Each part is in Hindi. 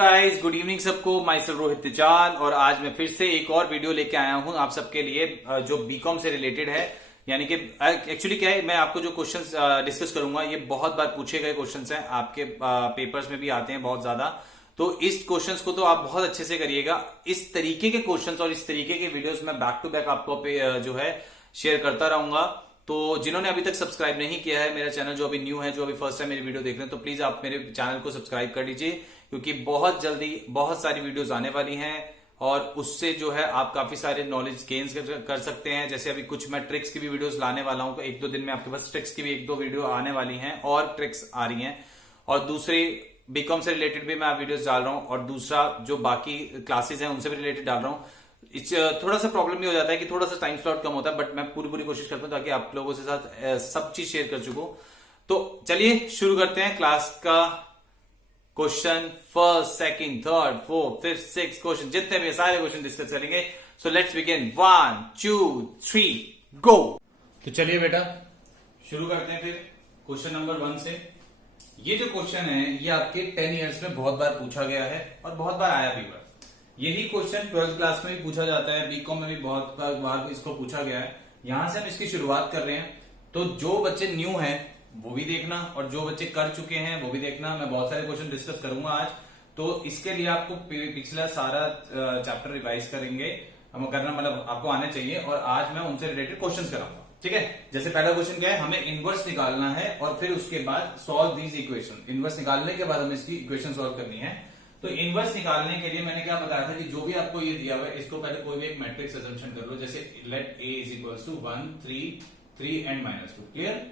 गाइस, गुड इवनिंग सबको। माई सेल्फ रोहित तिजाल और आज मैं फिर से एक और वीडियो लेके आया हूं आप सबके लिए जो बीकॉम से रिलेटेड है। यानी कि एक्चुअली क्या है, मैं आपको जो क्वेश्चंस डिस्कस करूंगा ये बहुत बार पूछे गए क्वेश्चंस हैं, आपके पेपर्स में भी आते हैं बहुत ज्यादा। तो इस क्वेश्चंस को तो आप बहुत अच्छे से करिएगा। इस तरीके के क्वेश्चंस और इस तरीके के वीडियोस में बैक टू बैक आपको जो है शेयर करता रहूंगा। तो जिन्होंने अभी तक सब्सक्राइब नहीं किया है मेरा चैनल, जो अभी न्यू है, जो अभी फर्स्ट टाइम मेरी वीडियो देख रहे हैं, तो प्लीज आप मेरे चैनल को सब्सक्राइब कर लीजिए, क्योंकि बहुत जल्दी बहुत सारी वीडियोस आने वाली हैं और उससे जो है आप काफी सारे नॉलेज गेन्स कर सकते हैं। जैसे अभी कुछ मैं ट्रिक्स की भी वीडियोस लाने वाला हूं, एक दो दिन में आपके पास ट्रिक्स की भी एक दो वीडियो आने वाली हैं और ट्रिक्स आ रही हैं। और दूसरे बीकॉम से रिलेटेड भी मैं वीडियोस डाल रहा हूं और दूसरा जो बाकी क्लासेस हैं उनसे भी रिलेटेड डाल रहा हूं। थोड़ा सा प्रॉब्लम ये हो जाता है कि थोड़ा सा टाइम स्लॉट कम होता है, बट मैं पूरी कोशिश करता हूं ताकि आप लोगों के साथ सब चीज शेयर कर चुकूं। तो चलिए शुरू करते हैं क्लास का। Question first, second, third, fourth, fifth, six question, जितने भी सारे क्वेश्चन डिस्कस करेंगे। So let's begin. 1 2 3 गो। तो चलिए बेटा शुरू करते हैं फिर क्वेश्चन नंबर 1 से। ये जो क्वेश्चन है ये आपके 10 इयर्स में बहुत बार पूछा गया है और बहुत बार आया भी हुआ। यही क्वेश्चन 12th क्लास में भी पूछा जाता है, बीकॉम में भी बहुत बार इसको पूछा गया है। यहां से हम इसकी शुरुआत कर रहे हैं। तो जो बच्चे न्यू हैं वो भी देखना और जो बच्चे कर चुके हैं वो भी देखना। मैं बहुत सारे क्वेश्चन डिस्कस करूंगा आज, तो इसके लिए आपको पिछला सारा चैप्टर रिवाइज करेंगे, हम करना मतलब आपको आने चाहिए। और आज मैं उनसे रिलेटेड क्वेश्चन कराऊंगा, ठीक है। जैसे पहला क्वेश्चन क्या है, हमें इनवर्स निकालना है और फिर उसके बाद सॉल्व दीज इक्वेशन। इनवर्स निकालने के बाद हमें इसकी इक्वेशन सॉल्व करनी है। तो इनवर्स निकालने के लिए मैंने क्या बताया था कि जो भी आपको ये दिया हुआ है इसको पहले कोई भी एक मैट्रिक्स अजम्पशन कर लो। जैसे let a is equals to 1 3 3 and -2। Clear?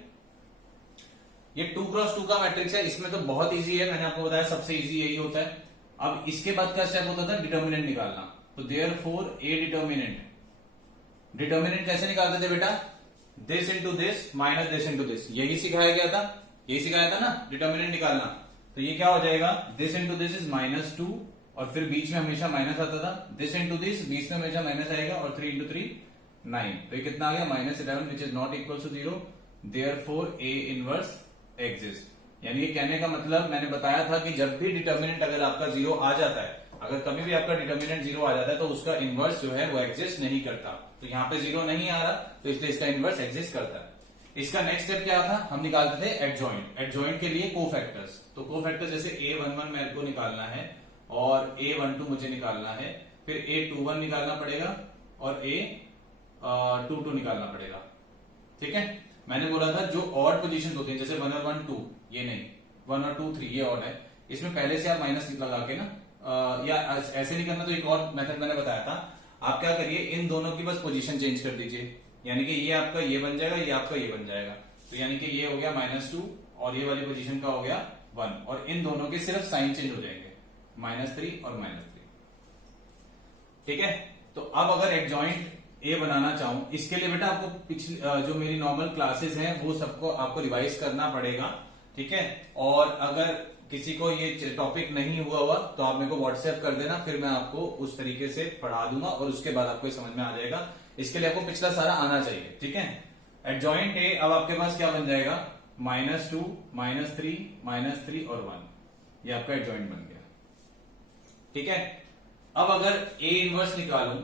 ये 2x2 का मैट्रिक्स है, इसमें तो बहुत इजी है, मैंने आपको बताया सबसे इजी यही होता है। अब इसके बाद क्या स्टेप होता था, डिटर्मिनेंट निकालना। तो देयरफॉर ए डिटर्मिनेंट कैसे निकालते थे बेटा, this into this minus this into this. यही सिखाया गया था, यही सिखाया था ना डिटर्मिनेंट निकालना। तो ये क्या हो जाएगा, दिस इंटू दिस इज -2 और फिर बीच में हमेशा माइनस आता था। दिस इंटू दिस बीच में हमेशा माइनस आएगा और 3 इंटू 3 9। तो ये कितना आ गया, -11 which is not equal to 0। Therefore a inverse exist. यानी ये कहने का मतलब मैंने बताया था कि जब भी डिटर्मिनेंट अगर आपका 0 आ जाता है, अगर कभी भी आपका डिटर्मिनेंट 0 आ जाता है तो उसका इनवर्स जो है वो एग्जिस्ट नहीं करता। तो यहाँ पे 0 नहीं आ रहा तो इसलिए इसका इनवर्स एग्जिस्ट करता है। इसका नेक्स्ट स्टेप क्या था, हम निकालते थे एडजॉइंट। एडजॉइंट के लिए कोफैक्टर्स। तो कोफैक्टर्स जैसे A11 मेरे को निकालना है और A12 मुझे निकालना है, फिर A21 निकालना पड़ेगा और A22 निकालना पड़ेगा, ठीक है। मैंने बोला था जो ऑड पोजीशंस होते हैं जैसे 1 और 1 2, ये नहीं 1 और 2 3 ये ऑड है, इसमें पहले से आप माइनस लगा के ना या ऐसे नहीं करना तो एक और मेथड मैंने बताया था। आप क्या करिए, इन दोनों की बस पोजीशन चेंज कर दीजिए। यानी कि ये आपका ये बन जाएगा, ये आपका ये बन जाएगा। तो यानी कि ये हो गया -2 और ये वाली पोजीशन का हो गया 1 और इन दोनों के सिर्फ साइन चेंज हो जाएंगे, -3 और -3, ठीक है। तो अब अगर एडजॉइंट ए बनाना चाहूं, इसके लिए बेटा आपको पिछली जो मेरी नॉर्मल क्लासेस हैं वो सबको आपको रिवाइज करना पड़ेगा, ठीक है। और अगर किसी को ये टॉपिक नहीं हुआ तो आप मेरे को व्हाट्सएप कर देना, फिर मैं आपको उस तरीके से पढ़ा दूंगा और उसके बाद आपको समझ में आ जाएगा। इसके लिए आपको पिछला सारा आना चाहिए, ठीक है। एडजॉइंट ए अब आपके पास क्या बन जाएगा, -2 -3 और 1। ये आपका एडजॉइंट बन गया, ठीक है। अब अगर ए इनवर्स निकालूं,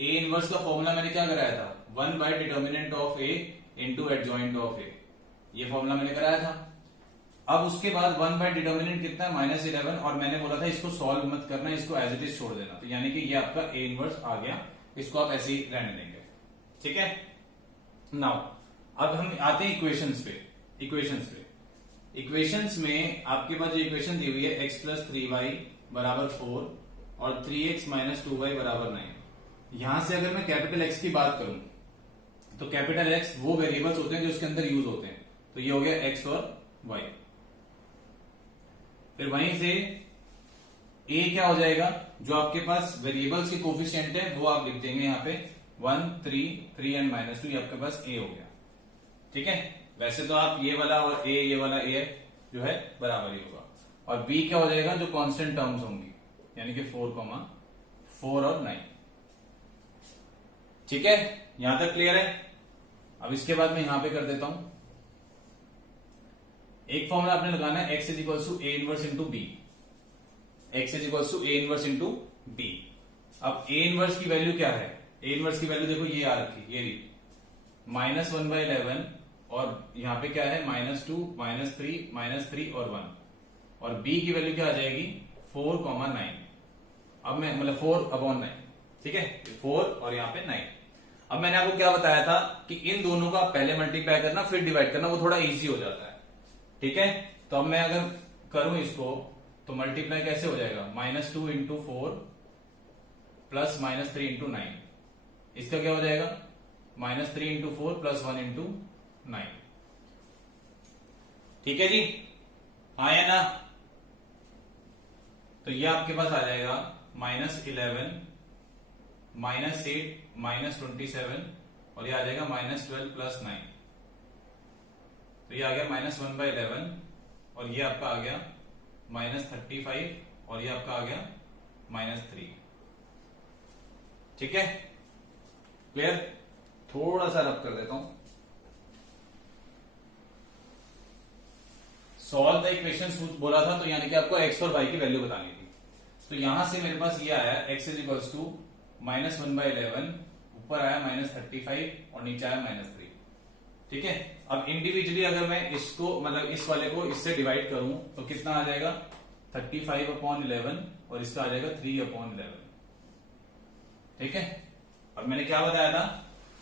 ए इनवर्स का फॉर्मूला मैंने क्या कराया था, 1 by determinant of A into adjoint of A. ये फॉर्मूला मैंने कराया था। अब उसके बाद 1 बाय डिटर्मिनेंट कितना है, -11 और मैंने बोला था इसको सॉल्व मत करना, इसको एज इट इज छोड़ देना। तो यानी कि ये आपका ए इनवर्स आ गया, इसको आप ऐसे ही रहने देंगे, ठीक है। नाउ अब हम आते हैं इक्वेशंस पे। इक्वेशंस में आपके पास जो इक्वेशन दी हुई है x + 3y = 4 और 3x - 2y = 9। यहां से अगर मैं कैपिटल X की बात करूं तो कैपिटल X वो वेरिएबल्स होते हैं जो उसके अंदर यूज होते हैं। तो ये हो गया x और y। फिर वहीं से a क्या हो जाएगा, जो आपके पास वेरिएबल्स के कोफिशिएंट है वो आप लिख देंगे यहाँ पे 1 3 3 एंड -2। ये आपके पास a हो गया, ठीक है। वैसे तो आप ये वाला और ये वाला a जो है बराबर ही होगा। और b क्या हो जाएगा, जो कांस्टेंट टर्म्स होंगी, यानी कि 4 और 9, ठीक है। यहां तक क्लियर है। अब इसके बाद मैं यहां पे कर देता हूं, एक फॉर्मूला आपने लगाना है x = a inverse into b. x is equal to a inverse into b. अब ए इनवर्स की वैल्यू क्या है? ए इनवर्स की वैल्यू देखो ये आ रखी, ये -1/11 और यहाँ पे क्या है -2, -3, -3 और 1, और b की वैल्यू क्या आ जाएगी 4,9। अब मैं मतलब 4/9, ठीक है, 4 और यहाँ पे 9। अब मैंने आपको क्या बताया था कि इन दोनों का पहले मल्टीप्लाई करना फिर डिवाइड करना, वो थोड़ा इजी हो जाता है, ठीक है। तो अब मैं अगर करूं इसको तो मल्टीप्लाई कैसे हो जाएगा, -2 इंटू 4 प्लस -3 इंटू 9, इसका क्या हो जाएगा -3 इंटू 4 प्लस 1 इंटू 9, ठीक है जी, हाँ या ना। तो ये आपके पास आ जाएगा -11, -8, -27 और ये आ जाएगा -12 प्लस 9। तो ये आ गया -1/11 और ये आपका आ गया -35 और ये आपका आ गया -3, ठीक है, क्लियर। थोड़ा सा रब कर देता हूं। सॉल्व द इक्वेशन बोला था, तो यानी कि आपको x और y की वैल्यू बतानी थी। तो यहां से मेरे पास ये आया x इज इक्वल टू -1/11, ऊपर आया -35 और नीचे आया -3, ठीक है। अब इंडिविजुअली अगर मैं इसको मतलब इस वाले को इससे डिवाइड करूं तो कितना आ जाएगा 35/11 और इसका आ जाएगा 3/11, ठीक है। और मैंने क्या बताया था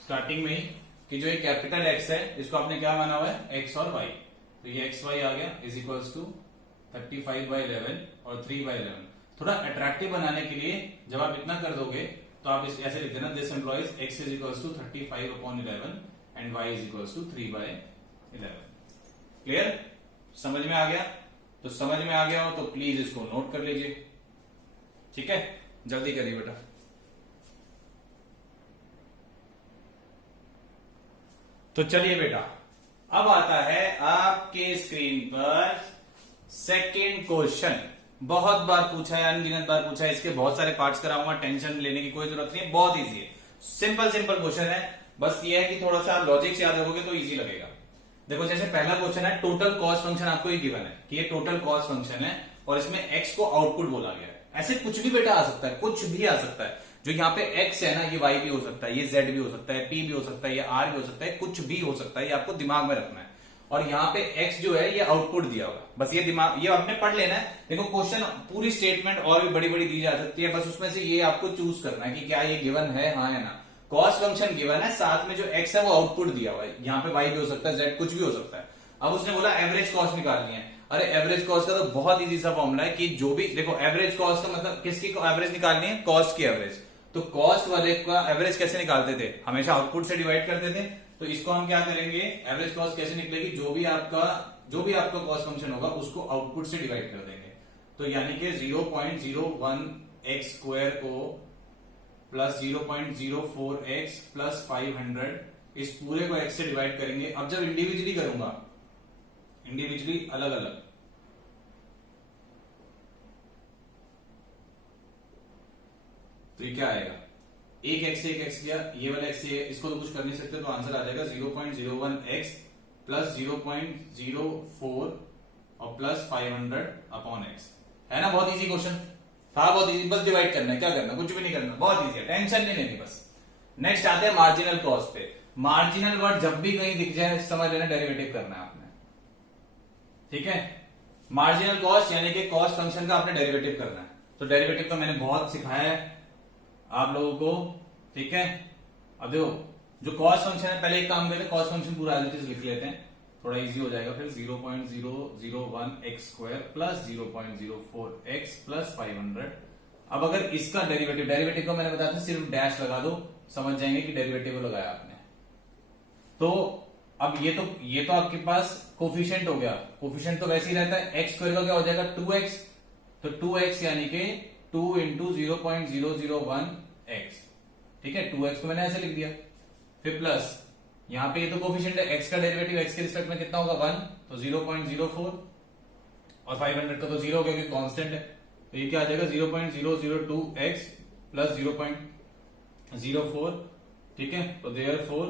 स्टार्टिंग में ही कि जो ये कैपिटल X है इसको आपने क्या माना हुआ है x और y, तो ये x y आ गया इज इक्वल्स टू 35/11 और 3/11। थोड़ा अट्रैक्टिव बनाने के लिए जब आप इतना कर दोगे तो आप ऐसे लिख देना this implies x is equals to 35/11 and y is equals to 3/11। Clear, समझ में आ गया? तो समझ में आ गया हो तो प्लीज इसको नोट कर लीजिए, ठीक है, जल्दी करिए बेटा। तो चलिए बेटा, अब आता है आपके स्क्रीन पर सेकंड क्वेश्चन। बहुत बार पूछा है, अनगिनत बार पूछा है, इसके बहुत सारे पार्ट्स कराऊंगा, टेंशन लेने की कोई जरूरत नहीं है, बहुत इजी है, सिंपल क्वेश्चन है। बस ये है कि थोड़ा सा आप लॉजिक से याद रखोगे तो इजी लगेगा। देखो जैसे पहला क्वेश्चन है, टोटल कॉस्ट फंक्शन आपको ही गिवन है कि ये टोटल कॉस्ट फंक्शन है और इसमें x को आउटपुट बोला गया है। ऐसे कुछ भी बेटा आ सकता है, कुछ भी आ सकता है। जो यहाँ पे x है ना, ये y भी हो सकता है, ये z भी हो सकता है, p भी हो सकता है, ये r भी हो सकता है, कुछ भी हो सकता है, ये आपको दिमाग में रखना है। और यहाँ पे x जो है ये आउटपुट दिया होगा, बस ये दिमाग, ये आपने पढ़ लेना है। देखो क्वेश्चन पूरी स्टेटमेंट और भी बड़ी बड़ी दी जा सकती है, बस उसमें से ये आपको चूज करना है कि क्या ये गिवन है, हाँ या ना। कॉस्ट फंक्शन गिवन है, साथ में जो x है वो आउटपुट दिया हुआ है, यहाँ पे y भी हो सकता है, z कुछ भी हो सकता है। अब उसने बोला एवरेज कॉस्ट निकालनी है। अरे एवरेज कॉस्ट का तो बहुत इजी सा फॉर्मूला है कि जो भी, देखो एवरेज कॉस्ट का मतलब किसकी एवरेज निकालनी है, कॉस्ट की एवरेज। तो कॉस्ट वाले का एवरेज कैसे निकालते थे, हमेशा आउटपुट से डिवाइड करते थे। तो इसको हम क्या करेंगे, एवरेज कॉस्ट कैसे निकलेगी, जो भी आपका कॉस्ट फंक्शन होगा उसको आउटपुट से डिवाइड कर देंगे। तो यानी कि 0.01x स्क्वायर को प्लस 0.04x प्लस 500, इस पूरे को x से डिवाइड करेंगे। अब जब इंडिविजुअली करूंगा, इंडिविजुअली अलग अलग, तो ये क्या आएगा, एक x से एक x किया, ये वाला x से इसको तो कुछ कर नहीं सकते, तो आंसर आ जाएगा 0.01x प्लस 0.04 और प्लस 500 अपॉन x। है ना, बहुत इजी क्वेश्चन था, बहुत इजी, बस डिवाइड करना है, क्या करना, कुछ भी नहीं करना, बहुत इजी है, टेंशन नहीं लेनी बस। नेक्स्ट आते हैं मार्जिनल कॉस्ट पे। मार्जिनल वर्ड जब भी कहीं दिख जाए समझ लेना डेरिवेटिव करना है आपने, ठीक है। मार्जिनल कॉस्ट यानी कि कॉस्ट फंक्शन का आपने डेरिवेटिव करना है। तो डेरिवेटिव तो मैंने बहुत सिखाया है आप लोगों को, ठीक है। अब देखो जो कॉस्ट फंक्शन है, पहले एक काम करते हैं, कॉस्ट फंक्शन पूरा एज लिख लेते हैं, थोड़ा इजी हो जाएगा। फिर 0.001x square plus 0.04x plus 500। अब अगर इसका डेरिवेटिव को मैंने बताया था सिर्फ डैश लगा दो, समझ जाएंगे कि डेरिवेटिव लगाया आपने। तो अब ये तो आपके पास कोफिशिएंट हो गया, कोफिशिएंट तो वैसे ही रहता है, x स्क्वायर का क्या हो जाएगा 2x, तो 2x यानी कि 2 इंटू 0.001x, ठीक है, 2x को मैंने ऐसे लिख दिया। फिर प्लस यहां पे ये तो कोफिशिएंट है, x का डेरिवेटिव x के रिस्पेक्ट में कितना होगा 1, तो 0.04 और 500 का तो 0 हो गया क्योंकि कांस्टेंट है, तो ये क्या आ जाएगा 0.002x प्लस 0.04, ठीक है। तो देयरफॉर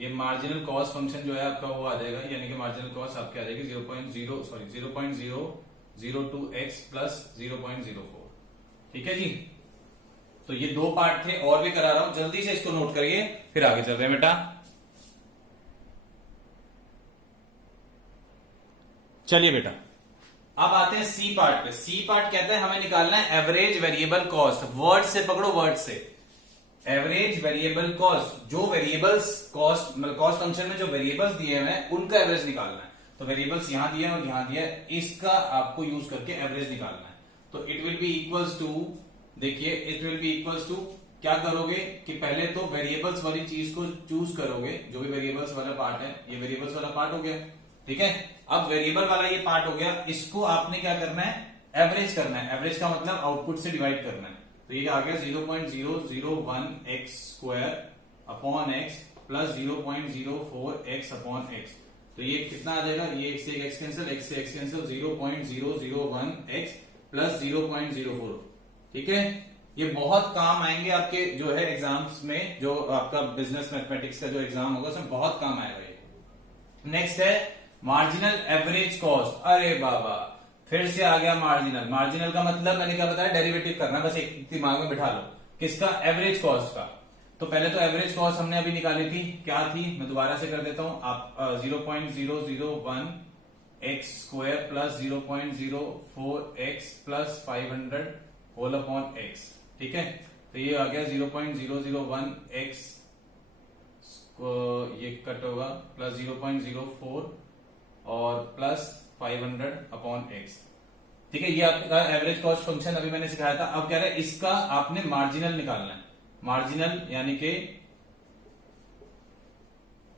ये मार्जिनल कॉस्ट फंक्शन जो है आपका वो आ जाएगा, यानी कि मार्जिनल कॉस्ट आपके आ जाएगी 0.0 0.02x प्लस 0.04। ठीक है जी। तो ये दो पार्ट थे, और भी करा रहा हूं, जल्दी से इसको नोट करिए फिर आगे चल रहे हैं बेटा। चलिए बेटा, अब आते हैं सी पार्ट पे। सी पार्ट कहता है हमें निकालना है एवरेज वेरिएबल कॉस्ट। वर्ड से पकड़ो, वर्ड से। एवरेज वेरिएबल कॉस्ट, जो वेरिएबल्स कॉस्ट मतलब कॉस्ट फंक्शन में जो वेरिएबल्स दिए हुए हैं उनका एवरेज निकालना है। तो वेरिएबल्स यहां दिए हैं और यहां दिया है, इसका आपको यूज करके एवरेज निकालना है। तो it will be equals to, देखिए it will be equals to, क्या करोगे कि पहले तो वेरिएबल्स वाली चीज को चूज करोगे, जो भी वेरिएबल्स वाला पार्ट है, ये वेरिएबल्स वाला पार्ट हो गया। ठीक है, अब वेरिएबल वाला ये पार्ट हो गया, इसको आपने क्या करना है, एवरेज करना है। एवरेज का मतलब आउटपुट से डिवाइड करना है। तो ये आ गया 0.001 x square upon x plus 0.04 x upon x. तो ये कितना आ जाएगा, ये एक से एक एक्स कैंसिल, एक्स से एक्स कैंसिल, 0.001 एक्स प्लस 0.04। ठीक है, ये बहुत काम आएंगे आपके जो है एग्जाम्स में, जो आपका बिजनेस मैथमेटिक्स का जो एग्जाम होगा उसमें बहुत काम आएगा ये। नेक्स्ट है मार्जिनल एवरेज कॉस्ट। अरे बाबा, फिर से आ गया मार्जिनल। मार्जिनल का मतलब मैंने क्या बताया, डेरिवेटिव करना, बस एक दिमाग में बिठा लो। किसका, एवरेज कॉस्ट का। तो पहले तो एवरेज कॉस्ट हमने अभी निकाली थी, क्या थी, मैं दोबारा से कर देता हूं। आप 0.001 x square plus 0.04 x plus 500 whole upon x. ठीक है, तो ये आ गया 0.001 एक्स, ये कट होगा, प्लस 0.04 और प्लस 500 अपॉन एक्स। ठीक है, ये आपका एवरेज कॉस्ट फंक्शन अभी मैंने सिखाया था। अब कह रहे हैं इसका आपने मार्जिनल निकालना है। मार्जिनल यानी कि,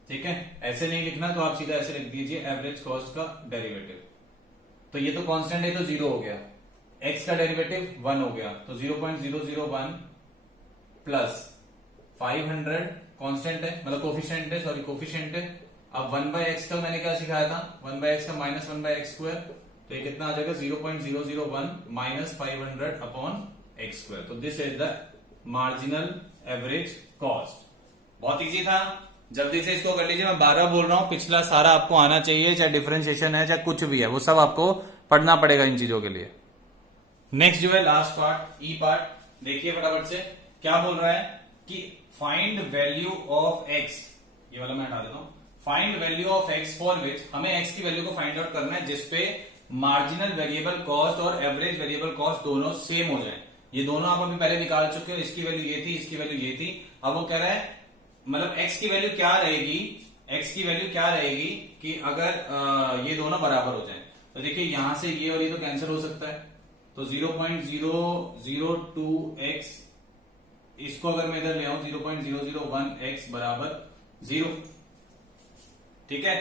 ठीक है, ऐसे नहीं लिखना, तो आप सीधा ऐसे लिख दीजिए एवरेज कॉस्ट का डेरिवेटिव। तो ये तो कांस्टेंट है तो 0 हो गया, एक्स का डेरिवेटिव 1 हो गया, तो 0.001 प्लस 500 कांस्टेंट है, मतलब कोफिशिएंट है, सॉरी कोफिशिएंट है। अब 1/x का मैंने क्या सिखाया था, 1/x का माइनस 1/x स्क्वायर, तो ये कितना आ जाएगा 0.001 माइनस 500 अपॉन एक्स स्क्वायर। तो this is the marginal average cost. बहुत इजी था, जल्दी से इसको कर लीजिए। मैं 12 बोल रहा हूं, पिछला सारा आपको आना चाहिए, चाहे डिफरेंशिएशन है चाहे कुछ भी है, वो सब आपको पढ़ना पड़ेगा इन चीजों के लिए। नेक्स्ट जो है लास्ट पार्ट, ई पार्ट, देखिए फटाफट से क्या बोल रहा है कि फाइंड वैल्यू ऑफ एक्स। ये वाला मैं हटा देता हूं। Find value of x for which, हमें एक्स की वैल्यू को फाइंड आउट करना है जिसपे मार्जिनल वेरिएबल कॉस्ट और एवरेज वेरिएबल कॉस्ट दोनों सेम हो जाए। ये दोनों आप अभी पहले निकाल चुके हो, इसकी वैल्यू ये थी, इसकी वैल्यू ये थी। अब वो कह रहा है मतलब एक्स की वैल्यू क्या रहेगी, एक्स की वैल्यू क्या रहेगी कि अगर ये दोनों बराबर हो जाए। तो देखिए यहां से ये और ये तो कैंसिल हो सकता है, तो 0.002 एक्स, इसको अगर मैं इधर ले आऊं 0.001 एक्स बराबर 0। ठीक है,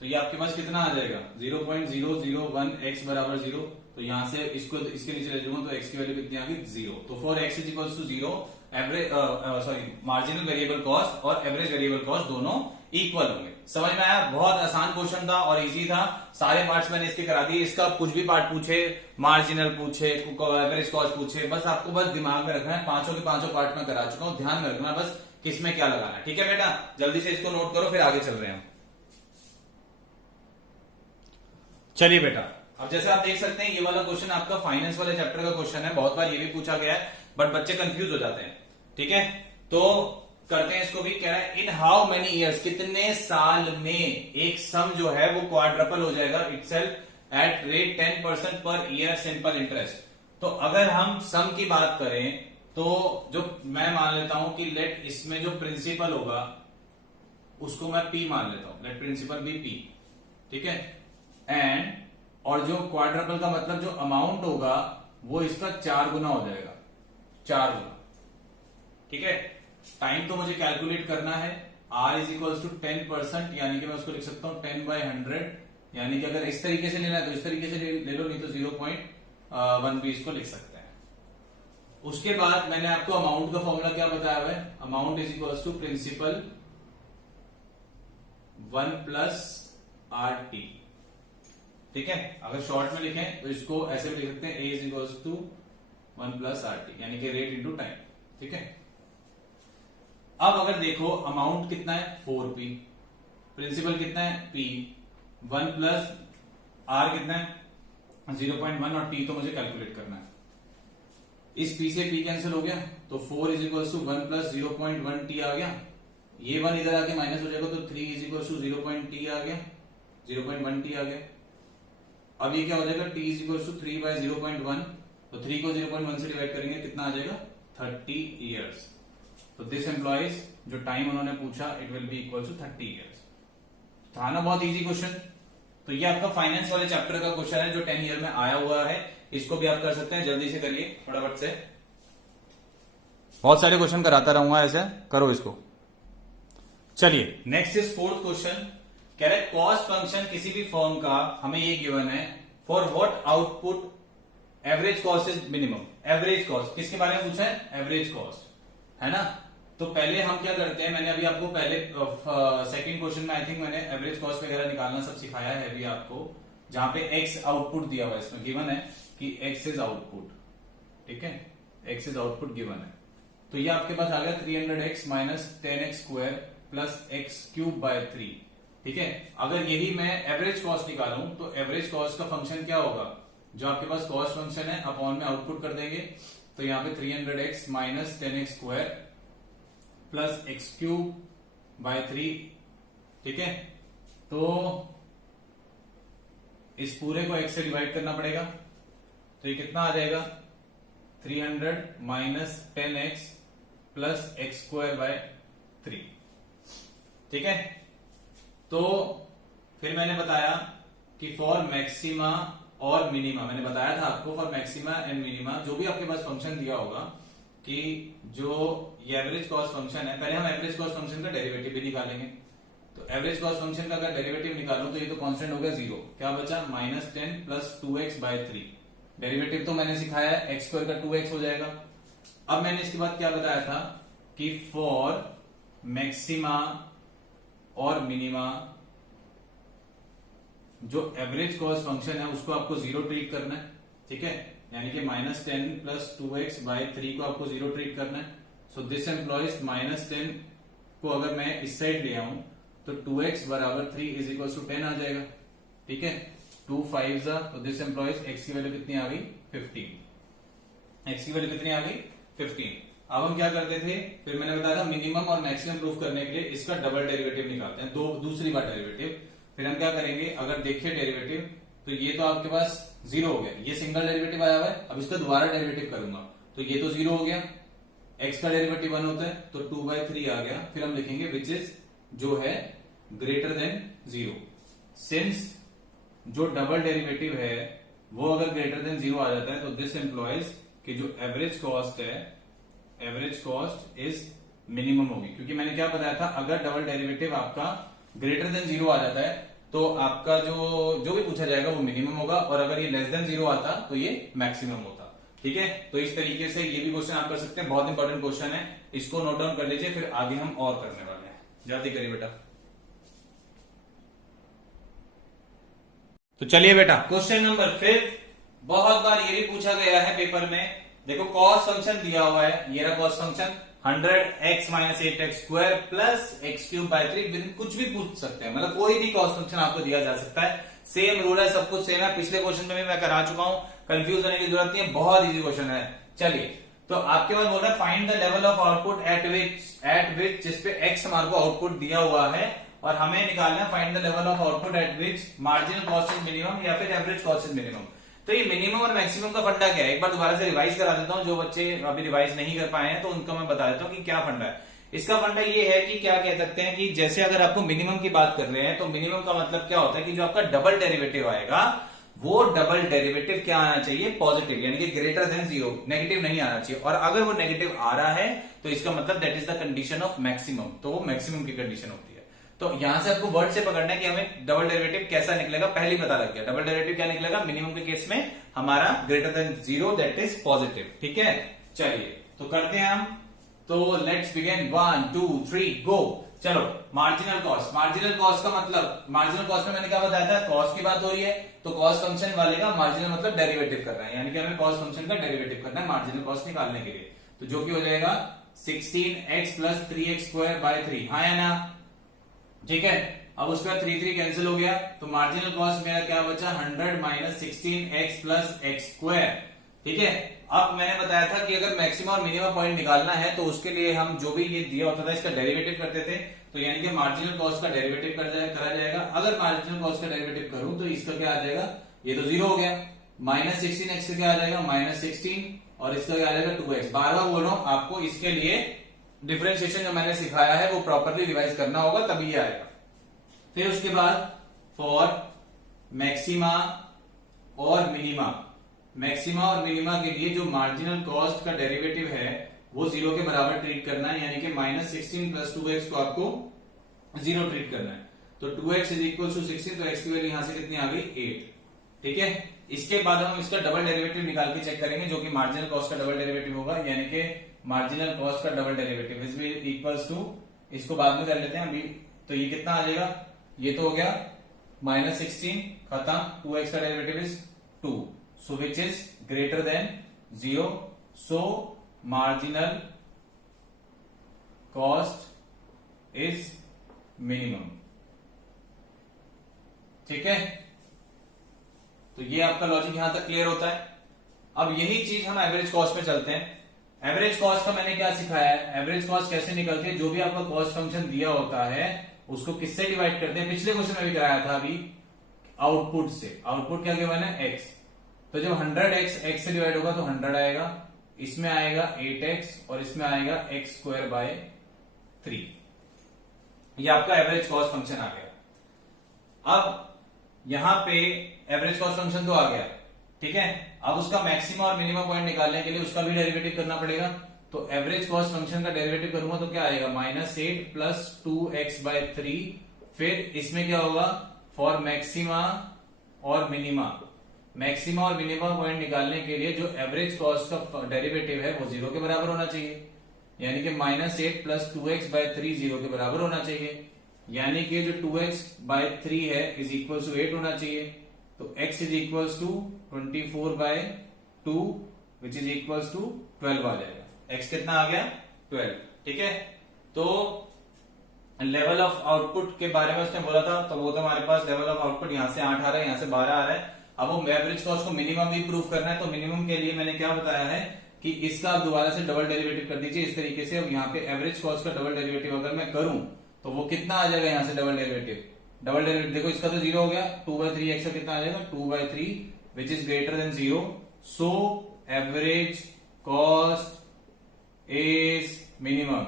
तो ये आपके पास कितना आ जाएगा 0.001 एक्स बराबर 0। तो यहां से इसको इसके नीचे ले जाऊंगा तो एक्स की वैल्यू कितनी आ गई 0। तो for x is equals to 0, average sorry marginal variable cost और एवरेज वेरिएबल कॉस्ट दोनों इक्वल होंगे। समझ में आया? बहुत आसान क्वेश्चन था और इजी था। सारे पार्ट्स मैंने इसके करा दिए। इसका कुछ भी पार्ट पूछे, मार्जिनल पूछे, एवरेज कॉस्ट पूछे, बस आपको बस दिमाग में रखना है। पांचों के पांचों पार्ट में करा चुका हूं, ध्यान में रखना बस किसमें क्या लगाना है। ठीक है बेटा, जल्दी से इसको नोट करो फिर आगे चल रहे हैं। चलिए बेटा, अब जैसे आप देख सकते हैं ये वाला क्वेश्चन आपका फाइनेंस वाले चैप्टर का क्वेश्चन है। बहुत बार ये भी पूछा गया है बट बच्चे कंफ्यूज हो जाते हैं। ठीक है, तो करते हैं इसको भी। कह रहा है इन हाउ मेनी इयर्स, कितने साल में एक सम जो है वो क्वाड्रपल हो जाएगा itself at rate 10% per year simple interest. तो अगर हम सम की बात करें तो जो मैं मान लेता हूं कि लेट इसमें जो प्रिंसिपल होगा उसको मैं P मान लेता हूं, लेट प्रिंसिपल भी P। ठीक है, एंड और जो क्वाड्रपल का मतलब जो अमाउंट होगा वो इसका 4 गुना हो जाएगा, 4 गुना। ठीक है, टाइम तो मुझे कैलकुलेट करना है। R इज इक्वल टू 10%, यानी कि मैं उसको लिख सकता हूं 10/100, यानी कि अगर इस तरीके से लेना है तो इस तरीके से ले लो, नहीं तो 0.1 भी इसको लिख सकते हैं। उसके बाद मैंने आपको अमाउंट का फॉर्मूला क्या बताया हुआ है, amount is equal to principal 1 plus RT। ठीक है, अगर शॉर्ट में लिखें तो इसको ऐसे भी लिख सकते हैं, A is equal to 1 plus RT, यानी कि रेट इंटू टाइम। ठीक है, अब अगर देखो अमाउंट कितना है 4P, प्रिंसिपल कितना है P, 1 प्लस R कितना है 0.1 और t तो मुझे कैलकुलेट करना है। इस p से p कैंसिल हो गया तो 4 is equal to 1 plus 0.1 t आ गया। ये 1 इधर आके माइनस हो जाएगा तो 3 इज इक्वल टू 0.t आ गया, 0.1 t आ गया। अब ये क्या हो जाएगा, t is equal to 3 by 0.1, तो 3 को 0.1 से डिवाइड करेंगे कितना आ जाएगा 30 इयर्स। तो दिस एम्प्लॉइज जो टाइम उन्होंने पूछा it will be equal to 30 years. था ना बहुत इजी क्वेश्चन। तो ये आपका फाइनेंस वाले चैप्टर का क्वेश्चन है जो 10 ईयर में आया हुआ है। इसको भी आप कर सकते हैं, जल्दी से करिए फटाफट से। बहुत सारे क्वेश्चन कराता रहूंगा, ऐसे करो इसको। चलिए नेक्स्ट इज फोर्थ क्वेश्चन। कह रहे कॉस्ट फंक्शन किसी भी फर्म का हमें ये गिवन है for what output average cost is minimum. Average cost किसके बारे में पूछा है, एवरेज कॉस्ट है ना। तो पहले हम क्या करते हैं, मैंने अभी आपको पहले सेकंड क्वेश्चन में आई थिंक मैंने एवरेज कॉस्ट वगैरह निकालना सब सिखाया है अभी आपको, जहां पे एक्स आउटपुट दिया हुआ है। इसमें गिवन है कि एक्स इज आउटपुट, ठीक है, एक्स इज आउटपुट गिवन है। तो ये आपके पास आ गया 300x minus 10x square plus x cube by 3, ठीक है। अगर यही मैं एवरेज कॉस्ट निकालूं तो एवरेज कॉस्ट का फंक्शन क्या होगा, जो आपके पास कॉस्ट फंक्शन है अपॉन में आउटपुट कर देंगे। तो यहाँ पे 300x minus 10x square plus x cube by 3, ठीक है। तो इस पूरे को x से डिवाइड करना पड़ेगा, तो ये कितना आ जाएगा 300 minus 10x plus x square by 3, ठीक है। तो फिर मैंने बताया कि फॉर मैक्सिमा और मिनिमा, मैंने बताया था आपको फॉर मैक्सिमा एंड मिनिमा जो भी आपके पास फंक्शन दिया होगा कि जो ये एवरेज कॉस्ट फंक्शन है, पहले हम एवरेज कॉस्ट फंक्शन का डेरिवेटिव भी निकालेंगे। तो एवरेज कॉस्ट फंक्शन का अगर डेरिवेटिव निकालूं तो ये तो कांस्टेंट हो गया 0, क्या बचा minus 10 plus 2x bye 3। Derivative तो मैंने सिखाया है एक्स स्क्वायर का 2x हो जाएगा। अब मैंने इसके बाद क्या बताया था कि फॉर मैक्सिमा और मिनिमा जो एवरेज कॉस्ट फंक्शन है उसको आपको 0 ट्रीट करना है, ठीक है। यानी कि माइनस 10 प्लस 2x बाय 3 को आपको 0 ट्रीट करना है। सो दिस एम्प्लॉइज माइनस 10 को अगर मैं इस साइड ले आऊं तो 2x बराबर 3 इज इक्वल टू 10 आ जाएगा, ठीक है। 2 5 जा, तो दिस एम्प्लॉइज x की वैल्यू कितनी आ गई 15। x की वैल्यू कितनी आ गई 15। अब हम क्या करते थे, फिर मैंने बताया था मिनिमम और मैक्सिमम प्रूफ करने के लिए इसका डबल डेरिवेटिव निकालते हैं, दूसरी बार डेरिवेटिव। फिर हम क्या करेंगे, अगर देखिए डेरिवेटिव तो ये तो आपके पास 0 हो गया, ये सिंगल डेरिवेटिव आया हुआ है। अब इसका दोबारा डेरिवेटिव करूंगा तो ये तो 0 हो गया, x का डेरिवेटिव 1 होता है तो 2/3 आ गया। फिर हम लिखेंगे विच इज जो है ग्रेटर देन 0। सिंस जो डबल डेरिवेटिव है वो अगर ग्रेटर देन 0 आ जाता है तो दिस एम्प्लॉइज कि जो एवरेज कॉस्ट है, एवरेज कॉस्ट इज मिनिमम होगी। क्योंकि मैंने क्या बताया था, अगर डबल डेरिवेटिव आपका ग्रेटर देन 0 आ जाता है तो आपका जो भी पूछा जाएगा वो मिनिमम होगा, और अगर ये लेस देन 0 आता तो ये मैक्सिमम होता, ठीक है। तो इस तरीके से ये भी क्वेश्चन आप कर सकते हैं, बहुत इंपॉर्टेंट क्वेश्चन है, इसको नोट डाउन कर लीजिए। फिर आगे हम और करने वाले हैं, जल्दी करिए बेटा। तो चलिए बेटा क्वेश्चन नंबर 5। बहुत बार ये भी पूछा गया है पेपर में। देखो कॉस्ट फंक्शन दिया हुआ है, ये रहा cost function 100x minus 8x square plus x cube by 3। कुछ भी पूछ सकते हैं, मतलब कोई भी कॉस्ट फंक्शन आपको दिया जा सकता है। सेम रूल है, सब कुछ सेम है। पिछले क्वेश्चन में भी मैं करा चुका हूं, कंफ्यूज होने की जरूरत नहीं है, बहुत इजी क्वेश्चन है। चलिए तो आपके पास बोल रहा है find the level of output at विच जिसपे x हमारे को आउटपुट दिया हुआ है, और हमें निकालना है find the level of output at which marginal cost is minimum या फिर एवरेज कॉस्ट इज मिनिमम। तो ये मिनिमम और मैक्सिमम का फंडा क्या है, एक बार दोबारा से रिवाइज करा देता हूं। जो बच्चे अभी रिवाइज नहीं कर पाए हैं तो उनका मैं बता देता हूं कि क्या फंडा है। इसका फंडा ये है कि क्या कह सकते हैं कि जैसे अगर आपको मिनिमम की बात कर रहे हैं तो मिनिमम का मतलब क्या होता है कि जो आपका डबल डेरिवेटिव आएगा वो डबल डेरिवेटिव क्या आना चाहिए, पॉजिटिव, यानी कि ग्रेटर देन 0, नेगेटिव नहीं आना चाहिए। और अगर वो नेगेटिव आ रहा है तो इसका मतलब that is the condition of maximum, तो वो मैक्सिमम की कंडीशन होती है। तो यहां से आपको वर्ड से पकड़ना है कि हमें डबल डेरिवेटिव कैसा निकलेगा, पहले ही पता लग गया। डबल डेरिवेटिव क्या निकलेगा, मिनिमम के केस में हमारा greater than 0 that is positive, ठीक है। चलिए तो करते हैं हम, तो लेट्स बिगिन 1 2 3 गो। चलो मार्जिनल कॉस्ट, मार्जिनल कॉस्ट का मतलब, मार्जिनल कॉस्ट में मैंने क्या बताया था, कॉस्ट की बात हो रही है तो कॉस्ट फंक्शन वाले का मार्जिनल मतलब डेरिवेटिव कर रहा है, यानी कि हमें कॉस्ट फंक्शन का डेरिवेटिव करना है मार्जिनल कॉस्ट निकालने के लिए। तो जो कि हो जाएगा 16x plus 3x square by 3, हाँ या ना, ठीक है। अब उसके बाद 3 3 कैंसिल हो गया, तो मार्जिनल कॉस्ट मेरा क्या बचा 100 minus 16x plus x square. ठीक है, अब मैंने बताया था कि अगर मैक्सिमम और मिनिमम पॉइंट निकालना है तो उसके लिए हम जो भी ये दिया होता था इसका डेरिवेटिव करते थे, तो यानी कि मार्जिनल कॉस्ट का डेरिवेटिव करा जाएगा। अगर मार्जिनल कॉस्ट का डेरिवेटिव करूं तो इसका क्या आ जाएगा, ये तो 0 हो गया, माइनस 16x का क्या आ जाएगा माइनस 16 और इसका क्या आ जाएगा 2x। बार बार बोल रहा हूं आपको, इसके लिए डिफरेंशिएशन जो मैंने सिखाया है वो प्रॉपरली रिवाइज करना होगा तभी ये आएगा। फिर उसके बाद फॉर मैक्सिमा और मिनिमा, मैक्सिमा और मिनिमा के लिए जो मार्जिनल कॉस्ट का डेरिवेटिव है वो 0 के बराबर ट्रीट करना है, यानी कि माइनस 16 प्लस 2x को आपको 0 ट्रीट करना है। तो 2x इज इक्वल टू 16, तो x की वैल्यू यहां से कितनी आ गई 8। ठीक है, इसके बाद हम इसका डबल डेरिवेटिव निकाल के चेक करेंगे जो कि मार्जिनल कॉस्ट का डबल डेरिवेटिव होगा, यानी कि मार्जिनल कॉस्ट का double derivative is equals to, इसको बाद में कर लेते हैं अभी। तो ये कितना आ जाएगा, ये तो हो गया माइनस 16 खत्म, 2x का derivative is 2, so which is greater than 0, so marginal cost is minimum. ठीक है, तो ये आपका लॉजिक यहां तक क्लियर होता है। अब यही चीज हम एवरेज कॉस्ट में चलते हैं। एवरेज कॉस्ट का मैंने क्या सिखाया है, एवरेज कॉस्ट कैसे निकलती है, जो भी आपका कॉस्ट फंक्शन दिया होता है उसको किससे डिवाइड करते हैं, पिछले क्वेश्चन में भी कराया था अभी, आउटपुट से। आउटपुट क्या गिवन है x, तो जब 100x x से डिवाइड होगा तो 100 आएगा, इसमें आएगा 8x और इसमें आएगा x स्क्वायर बाय 3। ये आपका एवरेज कॉस्ट फंक्शन आ गया। अब यहां पे एवरेज कॉस्ट फंक्शन तो आ गया, ठीक है। अब उसका मैक्सिमम और मिनिमम पॉइंट निकालने के लिए उसका भी डेरिवेटिव करना पड़ेगा। तो एवरेज कॉस्ट फंक्शन का डेरिवेटिव करूंगा तो क्या आएगा -8 प्लस 2x बाय 3। फिर इसमें क्या होगा, फॉर मैक्सिमा और मिनिमा, मैक्सिमा और मिनिमा पॉइंट निकालने के लिए जो एवरेज कॉस्ट का डेरिवेटिव है वो 0 के बराबर होना चाहिए, यानी कि -8 प्लस 2x बाय 3 0 के बराबर होना चाहिए, यानी कि जो 2x बाय 3 है इज इक्वल टू 8 होना चाहिए। तो x is equal to 24 by 2 which is equal to 12 आ जाएगा। x कितना आ गया 12। ठीक है, तो लेवल ऑफ आउटपुट के बारे में उसने बोला था, तो वो तो हमारे पास लेवल ऑफ आउटपुट यहां से 8 आ रहा है, यहां से 12 आ रहा है। अब वो एवरेज कॉस्ट को मिनिमम भी प्रूव करना है, तो मिनिमम के लिए मैंने क्या बताया है कि इसका आप दोबारा से डबल डेरिवेटिव कर दीजिए इस तरीके से। अब यहाँ पे एवरेज कॉस्ट का डबल डेरिवेटिव अगर मैं करूं तो वो कितना आ जाएगा, यहां से डबल डेरिवेटिव देखो, इसका तो 0 हो गया, 2/3 कितना आ जाएगा 2/3 which is greater than 0, so average cost is minimum.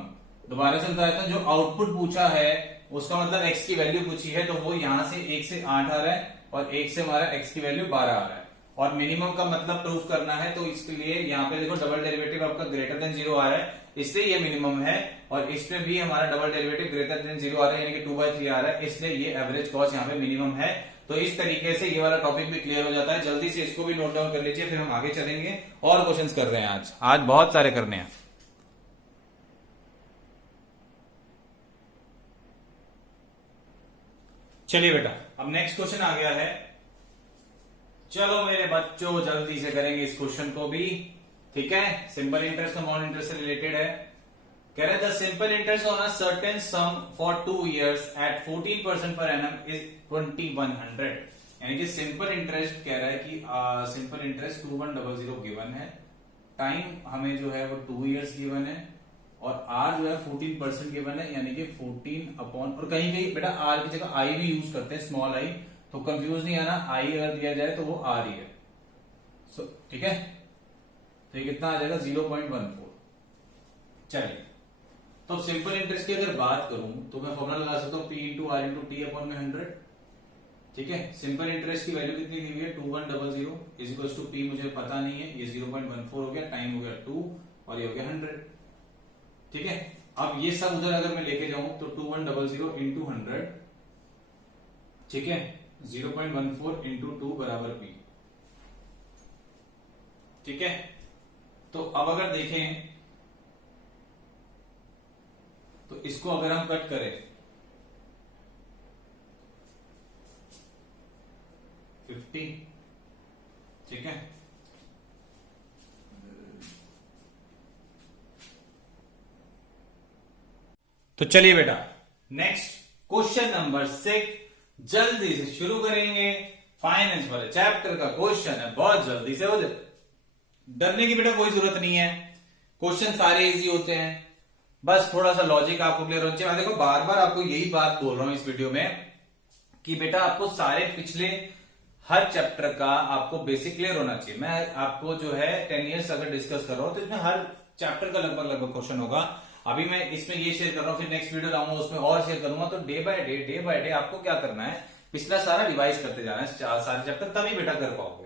दोबारा से बताया था, जो आउटपुट पूछा है उसका मतलब x की वैल्यू पूछी है, तो वो यहां से 1 से 8 आ रहा है और 1 से हमारा x की वैल्यू 12 आ रहा है, और मिनिमम का मतलब प्रूफ करना है, तो इसके लिए यहाँ पे देखो डबल डेरिवेटिव आपका ग्रेटर देन 0 आ रहा है, इसलिए ये मिनिमम है, और इसमें भी हमारा डबल डेरिवेटिव ग्रेटर देन 0 आ रहा है, यानी कि 2/3 आ रहा है, इसलिए ये एवरेज कॉस्ट यहाँ पे मिनिमम है। तो इस तरीके से ये वाला टॉपिक भी क्लियर हो जाता है। जल्दी से इसको भी नोट डाउन कर लीजिए, फिर हम आगे चलेंगे और क्वेश्चंस कर रहे हैं आज बहुत सारे करने हैं। चलिए बेटा, अब नेक्स्ट क्वेश्चन आ गया है। चलो मेरे बच्चों जल्दी से करेंगे इस क्वेश्चन को भी, ठीक है। सिंपल इंटरेस्ट कंपाउंड इंटरेस्ट से रिलेटेड है। कह रहे the simple interest on a certain sum for 2 years at 14% per annum is 2100। यानी कि सिंपल इंटरेस्ट कह रहा है कि सिंपल इंटरेस्ट 2100 गिवन है, टाइम हमें जो है वो 2 years गिवन है, और आर जो है 14% गिवन है, यानी कि 14 अपॉन, और कहीं कहीं बेटा आर की जगह आई भी यूज करते हैं, स्मॉल आई, तो कंफ्यूज नहीं आना, आई अगर दिया जाए तो वो आर ही है। सो ठीक है, तो ये कितना आ जाएगा 0.14। चलिए, तो सिंपल इंटरेस्ट की अगर बात करूं तो मैं फॉर्मूला लगा सकता हूं P into r into t upon में 100। ठीक है, सिंपल इंटरेस्ट की वैल्यू कितनी दी हुई है 2100 इज इक्वल टू P मुझे पता नहीं है, ये 0.14 हो गया, टाइम हो गया 2 और ये हो गया 100। ठीक है, अब ये सब उधर अगर मैं लेके जाऊं तो 2100 इंटू 100, ठीक है, 0.14 इंटू 2 बराबर P। ठीक है, तो अब अगर देखें तो इसको अगर हम कट करें 50, ठीक है, तो चलिए बेटा नेक्स्ट क्वेश्चन नंबर 6 जल्दी से शुरू करेंगे। फाइनेंस वाले चैप्टर का क्वेश्चन है, बहुत जल्दी से हो जाए। डरने की बेटा कोई जरूरत नहीं है, क्वेश्चन सारे इजी होते हैं, बस थोड़ा सा लॉजिक आपको क्लियर होना चाहिए। मैं देखो बार बार आपको यही बात बोल रहा हूं इस वीडियो में कि बेटा आपको सारे पिछले हर चैप्टर का आपको बेसिक क्लियर होना चाहिए। मैं आपको जो है 10 ईयर्स अगर डिस्कस कर रहा हूं तो इसमें हर चैप्टर का लगभग क्वेश्चन होगा। अभी मैं इसमें ये शेयर कर रहा हूं, फिर नेक्स्ट वीडियो लाऊंगा उसमें और शेयर करूंगा। तो डे बाय डे आपको क्या करना है, पिछला सारा रिवाइज करते जाना है, सारे चैप्टर, तभी बेटा कर पाओगे।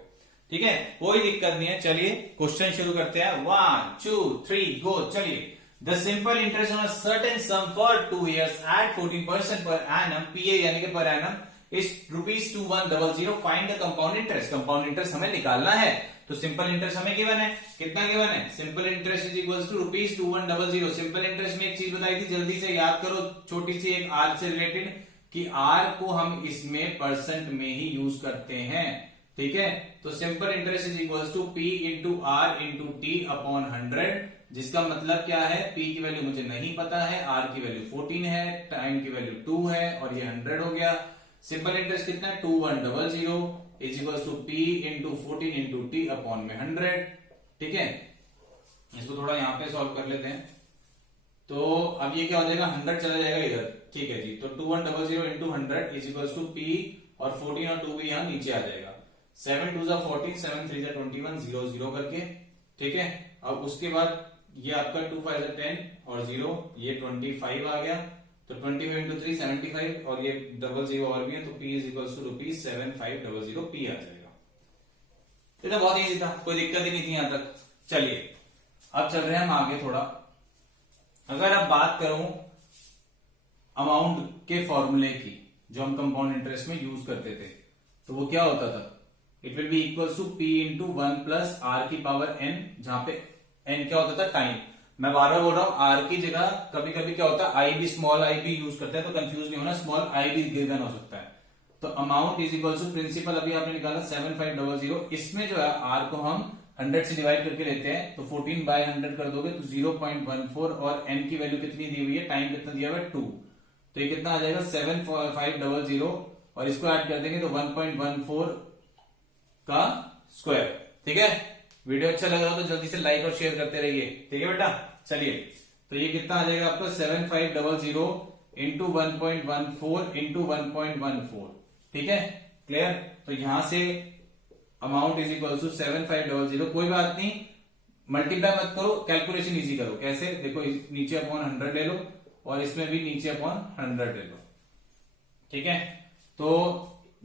ठीक है, कोई दिक्कत नहीं है। चलिए क्वेश्चन शुरू करते हैं। 1 2 3 गो। चलिए, the simple interest on a certain sum for 2 years at 14% per annum, PA यानी कि per annum, is ₹2100। Find the compound interest. Compound interest हमें निकालना है, तो सिंपल इंटरेस्ट हमें गिवन है। कितना गिवन है? Simple interest is equal to ₹2100। Simple interest में एक चीज बताई थी, जल्दी से याद करो, छोटी सी एक आर से रिलेटेड, कि आर को हम इसमें परसेंट में ही यूज करते हैं। ठीक है, तो simple interest is equal to P into r into t upon 100, जिसका मतलब क्या है, पी की वैल्यू मुझे नहीं पता है, आर की वैल्यू 14 है, टाइम की वैल्यू 2 है, और ये 100 हो गया। सिंपल इंटरेस्ट कितना है? 2100 is equal to P into 14 into t upon में 100। ठीक है, इसको थोड़ा यहां पे सॉल्व कर लेते हैं। तो अब ये क्या हो जाएगा, 100 चला जाएगा इधर। ठीक है जी, तो 2100 into 100 is equal to P, और 14 और 2 भी यहां नीचे आ जाएगा। 7 2 14, 7 3 21, 0 0 करके। ठीक है, अब उसके बाद ये आपका 2 5 10 और 0, ये 25 आ गया। तो 25 इंटू 3 75, और ये 00 और भी है, तो P is equal to ₹7500 P आ जाएगा। ये तो बहुत इजी था, कोई दिक्कत ही नहीं थी यहां तक। चलिए अब चल रहे हैं हम आगे थोड़ा। अगर अब बात करूं अमाउंट के फॉर्मूले की, जो हम कंपाउंड इंटरेस्ट में यूज करते थे, तो वो क्या होता था? It will be equal to P into 1 plus r की पावर n, जहां पे n क्या होता था? टाइम। मैं बार बार बोल रहा हूं, आर की जगह कभी कभी क्या होता है, आई भी, स्मॉल आई भी यूज करते हैं, तो कंफ्यूज नहीं होना, स्मॉल आई भी गिवन हो सकता है। तो amount is equal to principal, अभी आपने निकाला 7500, इसमें जो है आर को हम 100 से डिवाइड करके लेते हैं, तो 14 बाय 100 कर दोगे तो 0.14, और n की वैल्यू कितनी दी हुई है, टाइम कितना दिया हुआ है 2, तो ये कितना आ जाएगा 7500, और इसको ऐड कर देंगे तो 1.14 का स्क्वायर। ठीक है, वीडियो अच्छा लग रहा हो तो जल्दी से लाइक और शेयर करते रहिए। ठीक है बेटा, चलिए, तो ये कितना आ जाएगा आपका 7500 इंटू 1.14 इंटू 1.14। ठीक है, क्लियर? तो यहां से अमाउंट इज इक्वल टू 7500, कोई बात नहीं, मल्टीप्लाई मत करो, कैलकुलेशन इजी करो। कैसे? देखो, नीचे अपॉन 100 ले लो, और इसमें भी नीचे अपॉन 100 ले लो। ठीक है, तो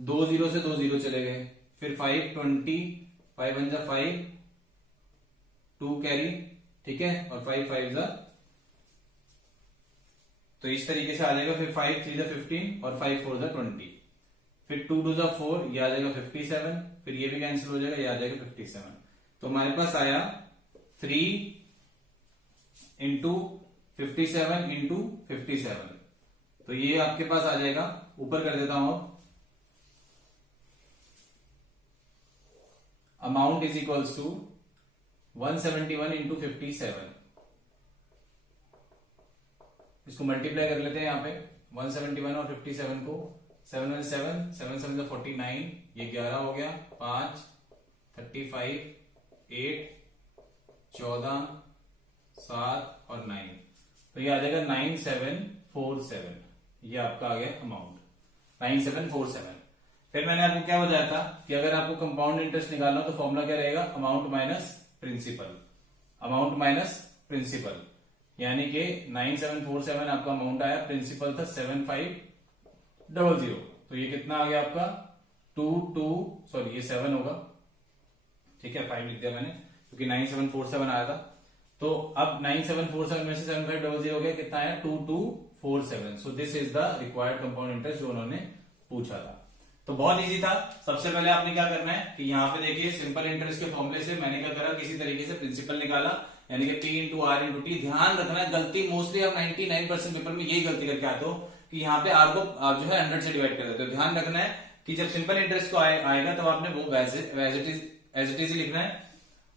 2 0 से 2 0 चले गए, फिर 5 20, 5 1 जा 5, 2 कैरी। ठीक है, और 5 5 जा, तो इस तरीके से आ जाएगा। फिर 5 3 जा 15, और 5 4 जा 20, फिर 2 2 जा 4, ये आ जाएगा 57, फिर ये भी कैंसिल हो जाएगा, ये आ जाएगा 57। तो हमारे पास आया 3 इंटू 57 इंटू 57, तो ये आपके पास आ जाएगा, ऊपर कर देता हूं अब, amount is equals to 171 into 57। इसको मल्टीप्लाई कर लेते हैं यहां पे, 171 और 57 को, 7 1 7, 7 7 49, ये 11 हो गया, 5 35 8 14 7 और 9, तो ये आ जाएगा 9747। ये आपका आ गया अमाउंट 9747। फिर मैंने आपको क्या बताया था कि अगर आपको कंपाउंड इंटरेस्ट निकालना हो तो फॉर्मूला क्या रहेगा, amount minus principal. Amount minus principal, यानी कि 9747 आपका अमाउंट आया, प्रिंसिपल था 7500, तो ये कितना आ गया आपका 2 ये 7 होगा। ठीक है, 5 लिख दिया मैंने क्योंकि 9747 आया था। तो अब 9747 में से 7500 हो गया, कितना आया 2247। So this is the required compound interest जो उन्होंने पूछा था। तो बहुत इजी था। सबसे पहले आपने क्या करना है कि यहाँ पे देखिए, सिंपल इंटरेस्ट के फॉर्मूले से मैंने क्या करा, किसी तरीके से प्रिंसिपल निकाला, यानी कि P into r into t. ध्यान रखना है, गलती मोस्टली आप 99% पेपर में यही गलती करके आते हो कि यहाँ पे आर को आप जो है 100 से डिवाइड कर देते हो। ध्यान रखना है कि जब सिंपल इंटरेस्ट को आएगा तब आपने वो एज इट इज लिखना है,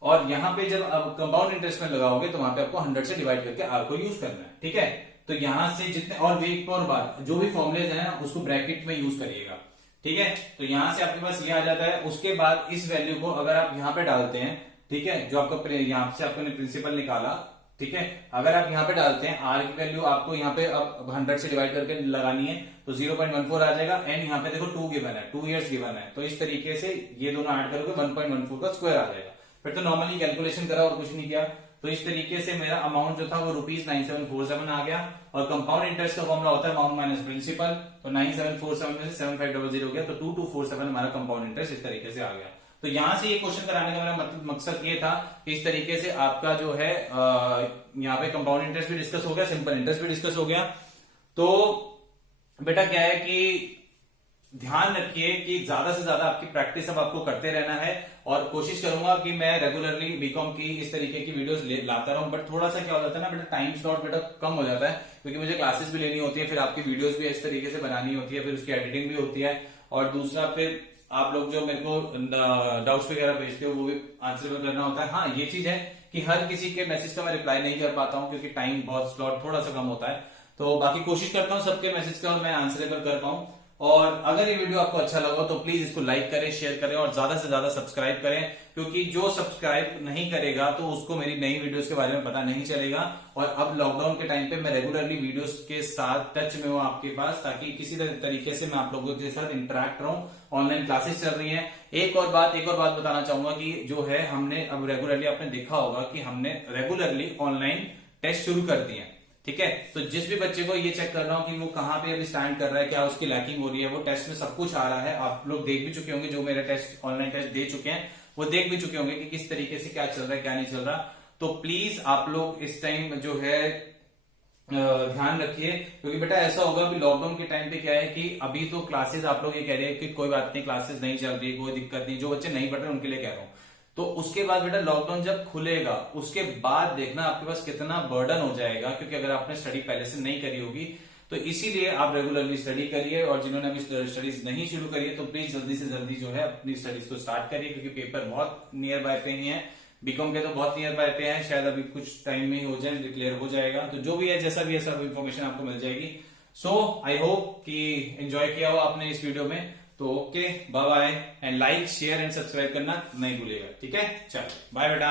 और यहाँ पे जब आप कंपाउंड इंटरेस्ट में लगाओगे तो वहां पे आपको 100 से डिवाइड करके आर को यूज करना है। ठीक है, तो यहां से जितने और एक और बात, जो भी फॉर्मुलेज है ना उसको ब्रैकेट में यूज करिएगा, ठीक है। तो यहां से आपके पास ये आ जाता है। उसके बाद इस वैल्यू को अगर आप यहां पे डालते हैं, ठीक है, जो आपका यहां से आपने प्रिंसिपल निकाला, ठीक है, अगर आप यहाँ पे डालते हैं आर की वैल्यू आपको यहाँ पे अब 100 से डिवाइड करके लगानी है तो 0.14 आ जाएगा। एंड यहाँ पे देखो 2 गिवन है, 2 इयर्स गिवन है, तो इस तरीके से ये दोनों ऐड करोगे 1.14 का स्क्वायर आ जाएगा। फिर तो नॉर्मली कैलकुलेशन करा और कुछ नहीं किया। तो इस तरीके से मेरा अमाउंट जो था वो ₹9747 आ गया। और कंपाउंड इंटरेस्ट का फॉर्मुला होता है अमाउंट माइनस प्रिंसिपल, तो 9747 में से 7500 हो गया, तो 2247 हमारा कंपाउंड इंटरेस्ट इस तरीके से आ गया। तो यहां से ये क्वेश्चन कराने का मेरा मकसद ये था कि इस तरीके से आपका जो है यहाँ पे कंपाउंड इंटरेस्ट भी डिस्कस हो गया, सिंपल इंटरेस्ट भी डिस्कस हो गया। तो बेटा क्या है कि ध्यान रखिए कि ज्यादा से ज्यादा आपकी प्रैक्टिस अब आपको करते रहना है। और कोशिश करूंगा कि मैं रेगुलरली बीकॉम की इस तरीके की वीडियोस लाता रहूं। बट थोड़ा सा क्या हो जाता है ना बेटा, टाइम स्लॉट बेटा कम हो जाता है, क्योंकि मुझे क्लासेस भी लेनी होती है, फिर आपकी वीडियोस भी इस तरीके से बनानी होती है, फिर उसकी एडिटिंग भी होती है, और दूसरा फिर आप लोग जो मेरे को डाउट्स वगैरह भेजते हो वो भी आंसर करना होता है। हाँ, ये चीज है कि हर किसी के मैसेज का मैं रिप्लाई नहीं कर पाता हूँ, क्योंकि टाइम बहुत स्लॉट थोड़ा सा कम होता है। तो बाकी कोशिश करता हूँ सबके मैसेज का मैं आंसरेबल कर पाऊं। और अगर ये वीडियो आपको अच्छा लगा तो प्लीज इसको लाइक करें, शेयर करें और ज्यादा से ज्यादा सब्सक्राइब करें, क्योंकि जो सब्सक्राइब नहीं करेगा तो उसको मेरी नई वीडियोस के बारे में पता नहीं चलेगा। और अब लॉकडाउन के टाइम पे मैं रेगुलरली वीडियोस के साथ टच में हूं आपके पास, ताकि किसी तरीके से मैं आप लोगों के साथ इंटरेक्ट रहूं। ऑनलाइन क्लासेस चल रही हैं। एक और बात बताना चाहूंगा कि जो है हमने अब रेगुलरली, आपने देखा होगा कि हमने रेगुलरली ऑनलाइन टेस्ट शुरू कर दिए हैं, ठीक है। तो जिस भी बच्चे को ये चेक कर रहा हूं कि वो कहां पे अभी स्टैंड कर रहा है, क्या उसकी लैकिंग हो रही है, वो टेस्ट में सब कुछ आ रहा है। आप लोग देख भी चुके होंगे, जो मेरे टेस्ट ऑनलाइन टेस्ट दे चुके हैं वो देख भी चुके होंगे कि किस तरीके से क्या चल रहा है क्या नहीं चल रहा। तो प्लीज आप लोग इस टाइम जो है ध्यान रखिए, क्योंकि बेटा ऐसा होगा अभी लॉकडाउन के टाइम पे क्या है कि अभी तो क्लासेस आप लोग ये कह रहे हैं कि कोई बात नहीं, क्लासेस नहीं चल रही, कोई दिक्कत नहीं, जो बच्चे नहीं पढ़ रहे उनके लिए कह रहा हूं। तो उसके बाद बेटा लॉकडाउन जब खुलेगा उसके बाद देखना आपके पास कितना बर्डन हो जाएगा, क्योंकि अगर आपने स्टडी पहले से नहीं करी होगी। तो इसीलिए आप रेगुलरली स्टडी करिए, और जिन्होंने अभी स्टडीज नहीं शुरू करी है तो प्लीज जल्दी से जल्दी जो है अपनी स्टडीज को स्टार्ट करिए, क्योंकि पेपर बहुत नियर बाय पे ही है। बीकॉम के तो बहुत नियर बाय पे हैं, शायद अभी कुछ टाइम में ही हो जाए, डिक्लेयर हो जाएगा। तो जो भी है जैसा भी है सब इन्फॉर्मेशन आपको मिल जाएगी। सो आई होप कि एंजॉय किया हो आपने इस वीडियो में। तो okay, bye bye, and like share and subscribe करना नहीं भूलिएगा, ठीक है। चलो बाय बेटा।